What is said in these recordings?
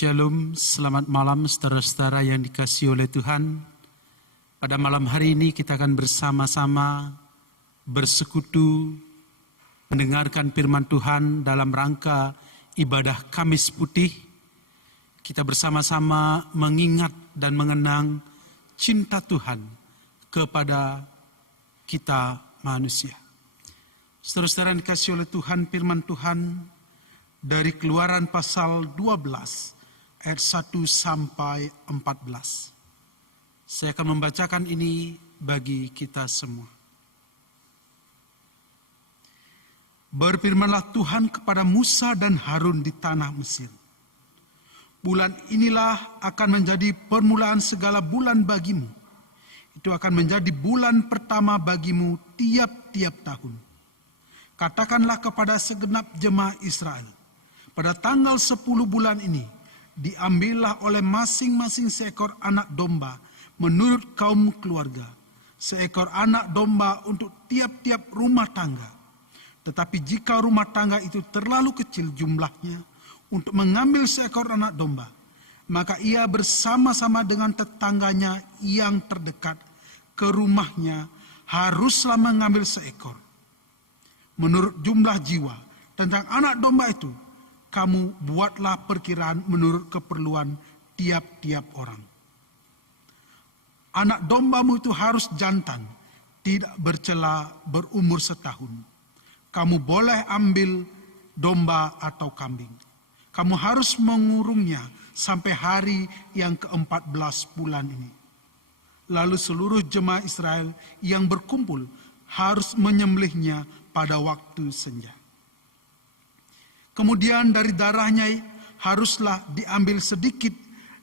Shalom, selamat malam saudara-saudara yang dikasihi oleh Tuhan. Pada malam hari ini kita akan bersama-sama bersekutu, mendengarkan firman Tuhan dalam rangka ibadah Kamis Putih. Kita bersama-sama mengingat dan mengenang cinta Tuhan kepada kita manusia. Saudara-saudara yang dikasihi oleh Tuhan, firman Tuhan dari Keluaran pasal 12 ayat 1 sampai 14. Saya akan membacakan ini bagi kita semua. Berfirmanlah Tuhan kepada Musa dan Harun di tanah Mesir. Bulan inilah akan menjadi permulaan segala bulan bagimu. Itu akan menjadi bulan pertama bagimu tiap-tiap tahun. Katakanlah kepada segenap jemaah Israel, pada tanggal 10 bulan ini, diambillah oleh masing-masing seekor anak domba menurut kaum keluarga. Seekor anak domba untuk tiap-tiap rumah tangga. Tetapi jika rumah tangga itu terlalu kecil jumlahnya untuk mengambil seekor anak domba, maka ia bersama-sama dengan tetangganya yang terdekat ke rumahnya haruslah mengambil seekor. Menurut jumlah jiwa tentang anak domba itu, kamu buatlah perkiraan menurut keperluan tiap-tiap orang. Anak dombamu itu harus jantan, tidak bercela, berumur setahun. Kamu boleh ambil domba atau kambing. Kamu harus mengurungnya sampai hari yang ke-14 bulan ini. Lalu seluruh jemaah Israel yang berkumpul harus menyembelihnya pada waktu senja. Kemudian dari darahnya haruslah diambil sedikit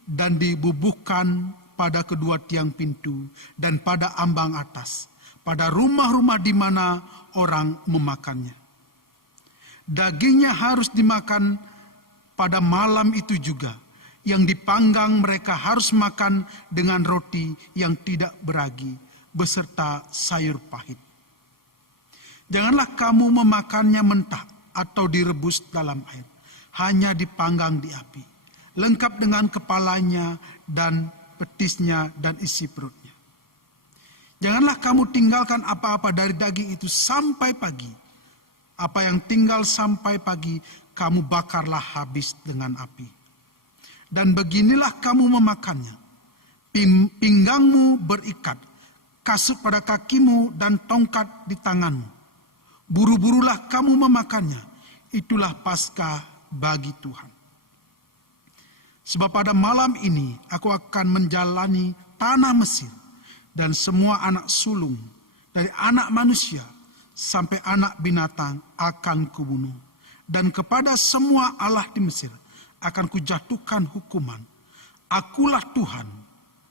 dan dibubuhkan pada kedua tiang pintu dan pada ambang atas, pada rumah-rumah di mana orang memakannya. Dagingnya harus dimakan pada malam itu juga. Yang dipanggang mereka harus makan dengan roti yang tidak beragi beserta sayur pahit. Janganlah kamu memakannya mentah atau direbus dalam air, hanya dipanggang di api, lengkap dengan kepalanya dan petisnya dan isi perutnya. Janganlah kamu tinggalkan apa-apa dari daging itu sampai pagi. Apa yang tinggal sampai pagi, kamu bakarlah habis dengan api. Dan beginilah kamu memakannya. Pinggangmu berikat, kasut pada kakimu dan tongkat di tanganmu. Buru-burulah kamu memakannya, itulah Paskah bagi Tuhan. Sebab pada malam ini aku akan menjalani tanah Mesir, dan semua anak sulung dari anak manusia sampai anak binatang akan kubunuh. Dan kepada semua Allah di Mesir akan kujatuhkan hukuman. Akulah Tuhan,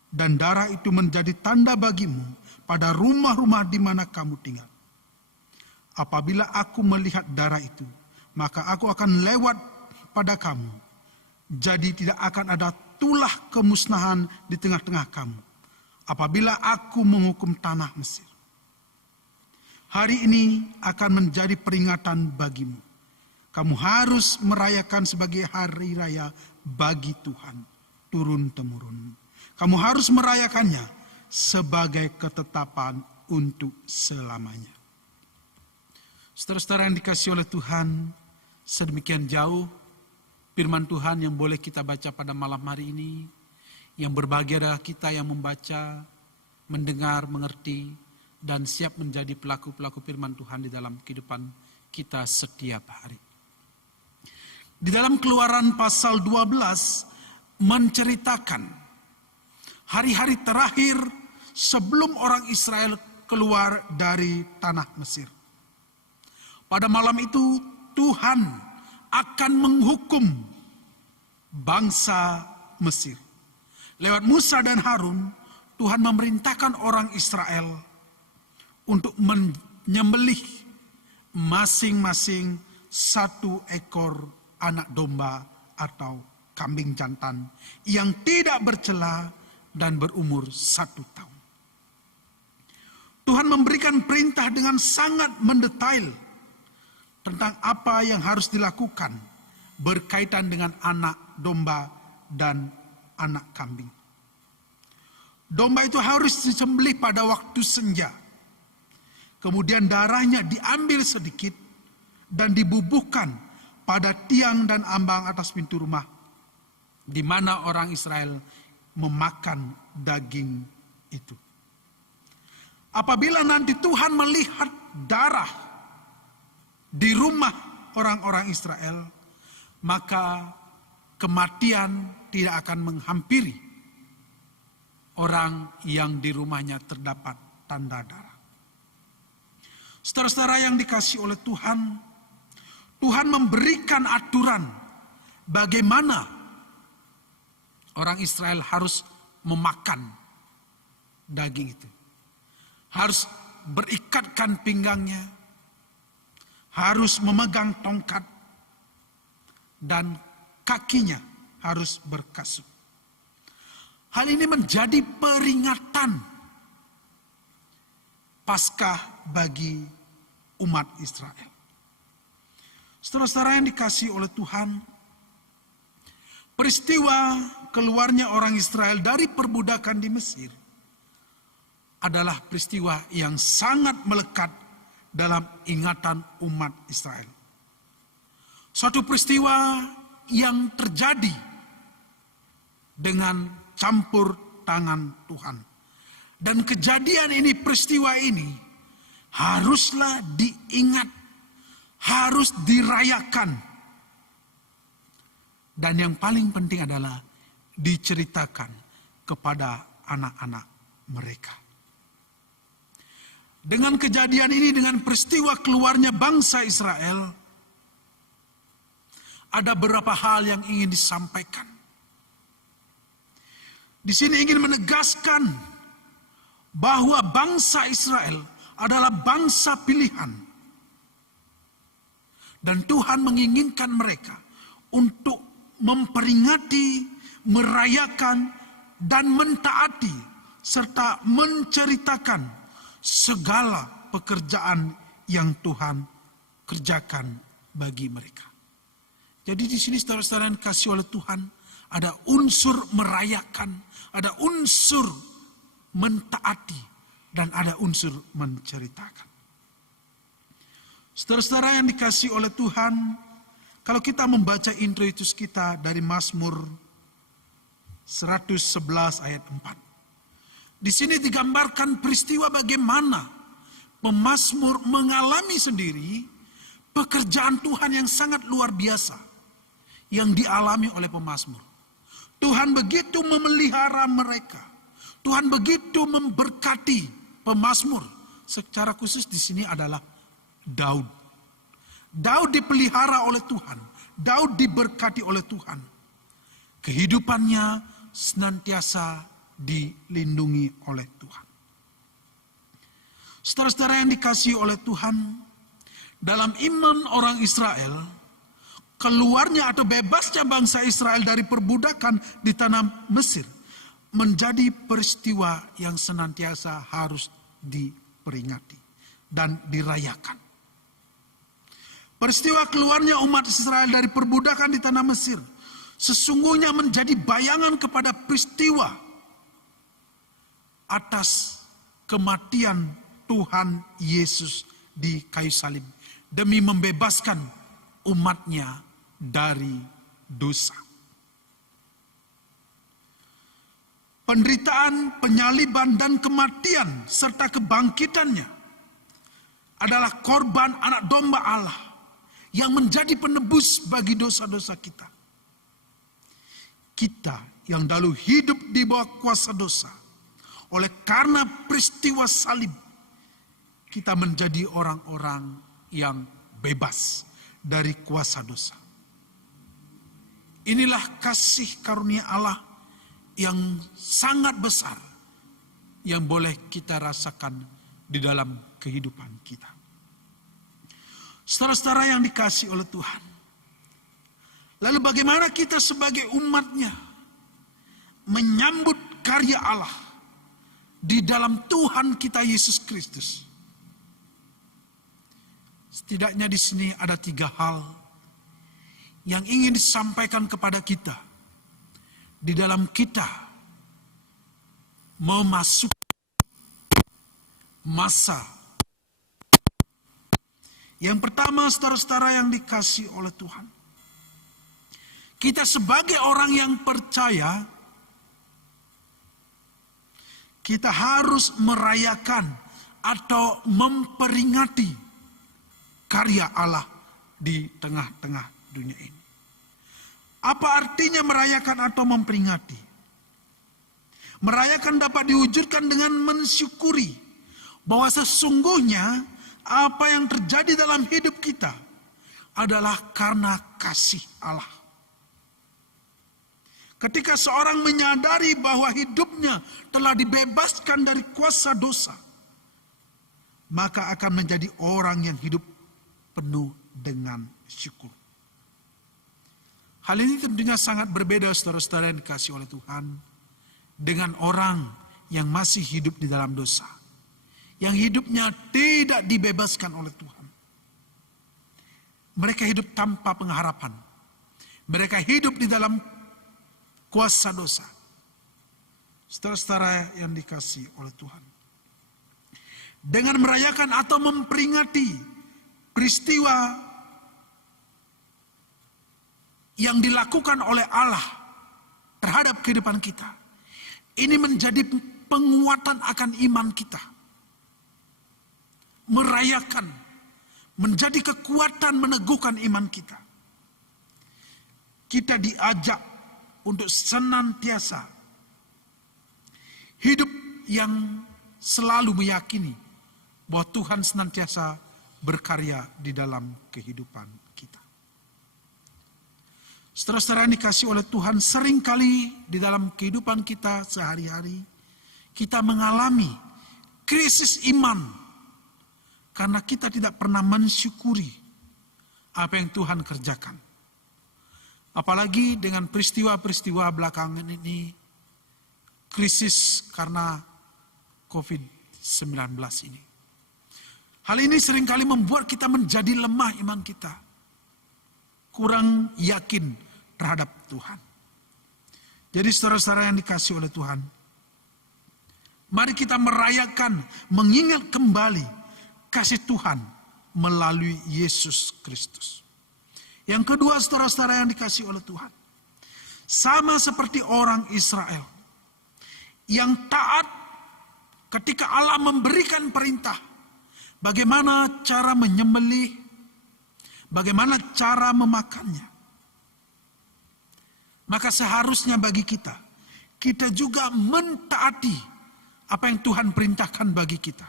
dan darah itu menjadi tanda bagimu pada rumah-rumah di mana kamu tinggal. Apabila aku melihat darah itu, maka aku akan lewat pada kamu. Jadi tidak akan ada tulah kemusnahan di tengah-tengah kamu. Apabila aku menghukum tanah Mesir. Hari ini akan menjadi peringatan bagimu. Kamu harus merayakan sebagai hari raya bagi Tuhan, turun-temurun. Kamu harus merayakannya sebagai ketetapan untuk selamanya. Saudara-saudara yang dikasihi oleh Tuhan, sedemikian jauh firman Tuhan yang boleh kita baca pada malam hari ini. Yang berbahagia adalah kita yang membaca, mendengar, mengerti, dan siap menjadi pelaku-pelaku firman Tuhan di dalam kehidupan kita setiap hari. Di dalam Keluaran pasal 12 menceritakan hari-hari terakhir sebelum orang Israel keluar dari tanah Mesir. Pada malam itu Tuhan akan menghukum bangsa Mesir. Lewat Musa dan Harun, Tuhan memerintahkan orang Israel untuk menyembelih masing-masing satu ekor anak domba atau kambing jantan yang tidak bercela dan berumur 1 tahun. Tuhan memberikan perintah dengan sangat mendetail tentang apa yang harus dilakukan berkaitan dengan anak domba dan anak kambing. Domba itu harus disembelih pada waktu senja. Kemudian darahnya diambil sedikit dan dibubuhkan pada tiang dan ambang atas pintu rumah, di mana orang Israel memakan daging itu. Apabila nanti Tuhan melihat darah di rumah orang-orang Israel, maka kematian tidak akan menghampiri orang yang di rumahnya terdapat tanda darah. Saudara-saudara yang dikasihi oleh Tuhan, Tuhan memberikan aturan bagaimana orang Israel harus memakan daging itu. Harus berikatkan pinggangnya, harus memegang tongkat, dan kakinya harus berkasut. Hal ini menjadi peringatan Paskah bagi umat Israel. Saudara-saudara yang dikasihi oleh Tuhan, peristiwa keluarnya orang Israel dari perbudakan di Mesir adalah peristiwa yang sangat melekat dalam ingatan umat Israel. Suatu peristiwa yang terjadi dengan campur tangan Tuhan. Dan kejadian ini, peristiwa ini haruslah diingat, harus dirayakan. Dan yang paling penting adalah diceritakan kepada anak-anak mereka. Dengan kejadian ini, dengan peristiwa keluarnya bangsa Israel, ada beberapa hal yang ingin disampaikan. Di sini ingin menegaskan bahwa bangsa Israel adalah bangsa pilihan. Dan Tuhan menginginkan mereka untuk memperingati, merayakan, dan mentaati, serta menceritakan segala pekerjaan yang Tuhan kerjakan bagi mereka. Jadi di sini saudara-saudara yang dikasihi oleh Tuhan, ada unsur merayakan, ada unsur mentaati, dan ada unsur menceritakan. Saudara-saudara yang dikasihi oleh Tuhan, kalau kita membaca introitus kita dari Mazmur 111 ayat 4. Di sini digambarkan peristiwa bagaimana pemazmur mengalami sendiri pekerjaan Tuhan yang sangat luar biasa yang dialami oleh pemazmur. Tuhan begitu memelihara mereka. Tuhan begitu memberkati pemazmur. Secara khusus di sini adalah Daud. Daud dipelihara oleh Tuhan. Daud diberkati oleh Tuhan. Kehidupannya senantiasa dilindungi oleh Tuhan. Saudara-saudara yang dikasihi oleh Tuhan, dalam iman orang Israel, keluarnya atau bebasnya bangsa Israel dari perbudakan di tanah Mesir menjadi peristiwa yang senantiasa harus diperingati dan dirayakan. Peristiwa keluarnya umat Israel dari perbudakan di tanah Mesir sesungguhnya menjadi bayangan kepada peristiwa atas kematian Tuhan Yesus di kayu salib demi membebaskan umatnya dari dosa. Penderitaan, penyaliban, dan kematian serta kebangkitannya adalah korban anak domba Allah yang menjadi penebus bagi dosa-dosa kita. Kita yang dahulu hidup di bawah kuasa dosa, oleh karena peristiwa salib, kita menjadi orang-orang yang bebas dari kuasa dosa. Inilah kasih karunia Allah yang sangat besar yang boleh kita rasakan di dalam kehidupan kita. Saudara-saudara yang dikasihi oleh Tuhan, lalu bagaimana kita sebagai umatnya menyambut karya Allah di dalam Tuhan kita Yesus Kristus? Setidaknya di sini ada 3 hal yang ingin disampaikan kepada kita di dalam kita memasuki masa. Yang pertama, saudara-saudara yang dikasihi oleh Tuhan, kita sebagai orang yang percaya, kita harus merayakan atau memperingati karya Allah di tengah-tengah dunia ini. Apa artinya merayakan atau memperingati? Merayakan dapat diwujudkan dengan mensyukuri bahwa sesungguhnya apa yang terjadi dalam hidup kita adalah karena kasih Allah. Ketika seorang menyadari bahwa hidupnya telah dibebaskan dari kuasa dosa, maka akan menjadi orang yang hidup penuh dengan syukur. Hal ini tentunya sangat berbeda, saudara-saudara yang dikasihi oleh Tuhan, dengan orang yang masih hidup di dalam dosa, yang hidupnya tidak dibebaskan oleh Tuhan. Mereka hidup tanpa pengharapan. Mereka hidup di dalam kuasa dosa. Saudara-saudara yang dikasihi oleh Tuhan, dengan merayakan atau memperingati peristiwa yang dilakukan oleh Allah terhadap kehidupan kita, ini menjadi penguatan akan iman kita. Merayakan menjadi kekuatan meneguhkan iman kita. Kita diajak untuk senantiasa hidup yang selalu meyakini bahwa Tuhan senantiasa berkarya di dalam kehidupan kita. Saudara-saudara yang dikasihi oleh Tuhan, seringkali di dalam kehidupan kita sehari-hari, kita mengalami krisis iman karena kita tidak pernah mensyukuri apa yang Tuhan kerjakan. Apalagi dengan peristiwa-peristiwa belakangan ini, krisis karena COVID-19 ini. Hal ini seringkali membuat kita menjadi lemah iman kita. Kurang yakin terhadap Tuhan. Jadi saudara-saudara yang dikasihi oleh Tuhan, mari kita merayakan, mengingat kembali kasih Tuhan melalui Yesus Kristus. Yang kedua, saudara-saudara yang dikasihi oleh Tuhan, sama seperti orang Israel yang taat ketika Allah memberikan perintah bagaimana cara menyembelih, bagaimana cara memakannya. Maka seharusnya bagi kita, kita juga mentaati apa yang Tuhan perintahkan bagi kita.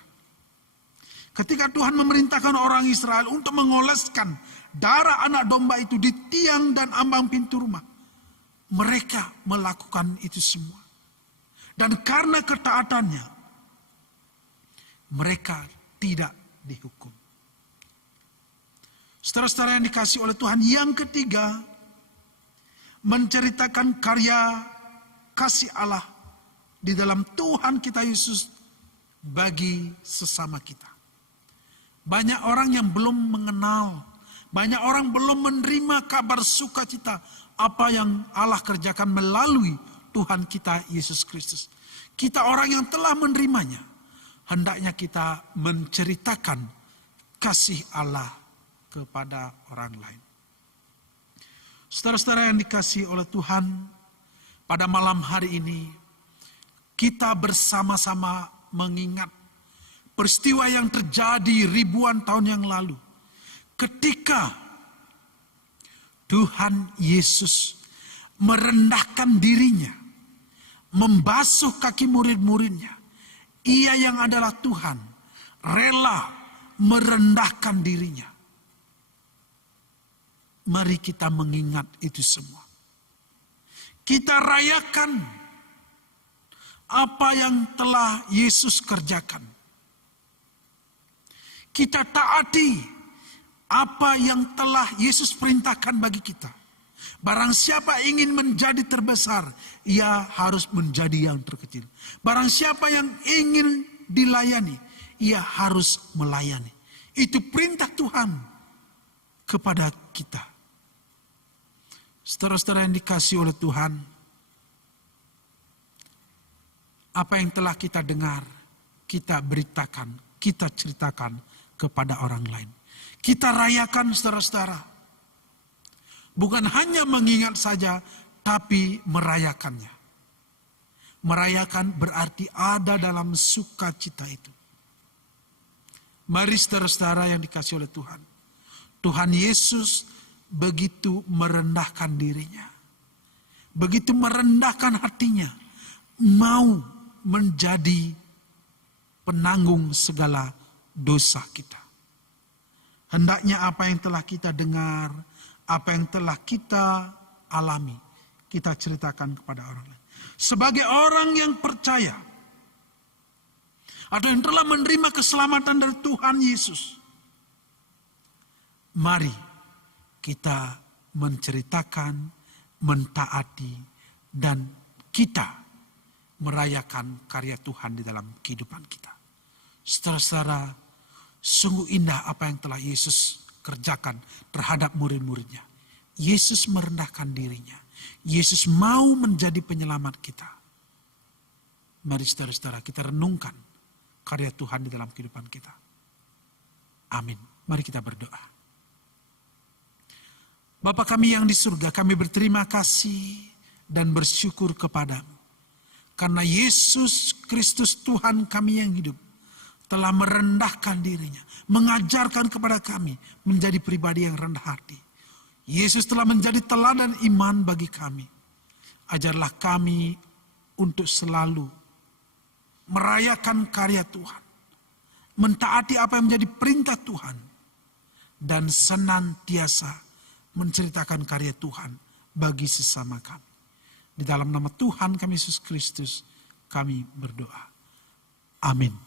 Ketika Tuhan memerintahkan orang Israel untuk mengoleskan darah anak domba itu di tiang dan ambang pintu rumah, mereka melakukan itu semua. Dan karena ketaatannya, mereka tidak dihukum. Saudara-saudara yang dikasihi oleh Tuhan, yang ketiga, menceritakan karya kasih Allah di dalam Tuhan kita Yesus bagi sesama kita. Banyak orang yang belum mengenal, banyak orang belum menerima kabar sukacita apa yang Allah kerjakan melalui Tuhan kita Yesus Kristus. Kita orang yang telah menerimanya, hendaknya kita menceritakan kasih Allah kepada orang lain. Saudara-saudara yang dikasihi oleh Tuhan, pada malam hari ini kita bersama-sama mengingat peristiwa yang terjadi ribuan tahun yang lalu, ketika Tuhan Yesus merendahkan dirinya, membasuh kaki murid-muridnya. Ia yang adalah Tuhan, rela merendahkan dirinya. Mari kita mengingat itu semua. Kita rayakan apa yang telah Yesus kerjakan. Kita taati apa yang telah Yesus perintahkan bagi kita. Barang siapa ingin menjadi terbesar, ia harus menjadi yang terkecil. Barang siapa yang ingin dilayani, ia harus melayani. Itu perintah Tuhan kepada kita. Saudara-saudara yang dikasihi oleh Tuhan, Apa yang telah kita dengar, kita beritakan, kita ceritakan kepada orang lain. Kita rayakan saudara-saudara. Bukan hanya mengingat saja, tapi merayakannya. Merayakan berarti ada dalam sukacita itu. Mari saudara-saudara yang dikasihi oleh Tuhan. Tuhan Yesus begitu merendahkan dirinya. Begitu merendahkan hatinya. Mau menjadi penanggung segala dosa kita. Hendaknya apa yang telah kita dengar, apa yang telah kita alami, kita ceritakan kepada orang lain. Sebagai orang yang percaya, atau yang telah menerima keselamatan dari Tuhan Yesus, mari kita menceritakan, mentaati, dan kita merayakan karya Tuhan di dalam kehidupan kita. Saudara-saudara, sungguh indah apa yang telah Yesus kerjakan terhadap murid-muridnya. Yesus merendahkan dirinya. Yesus mau menjadi penyelamat kita. Mari saudara-saudara kita renungkan karya Tuhan di dalam kehidupan kita. Amin. Mari kita berdoa. Bapa kami yang di surga, kami berterima kasih dan bersyukur kepadamu. Karena Yesus Kristus Tuhan kami yang hidup telah merendahkan dirinya, mengajarkan kepada kami menjadi pribadi yang rendah hati. Yesus telah menjadi teladan iman bagi kami. Ajarlah kami untuk selalu merayakan karya Tuhan, mentaati apa yang menjadi perintah Tuhan, dan senantiasa menceritakan karya Tuhan bagi sesama kami. Di dalam nama Tuhan kami Yesus Kristus kami berdoa. Amin.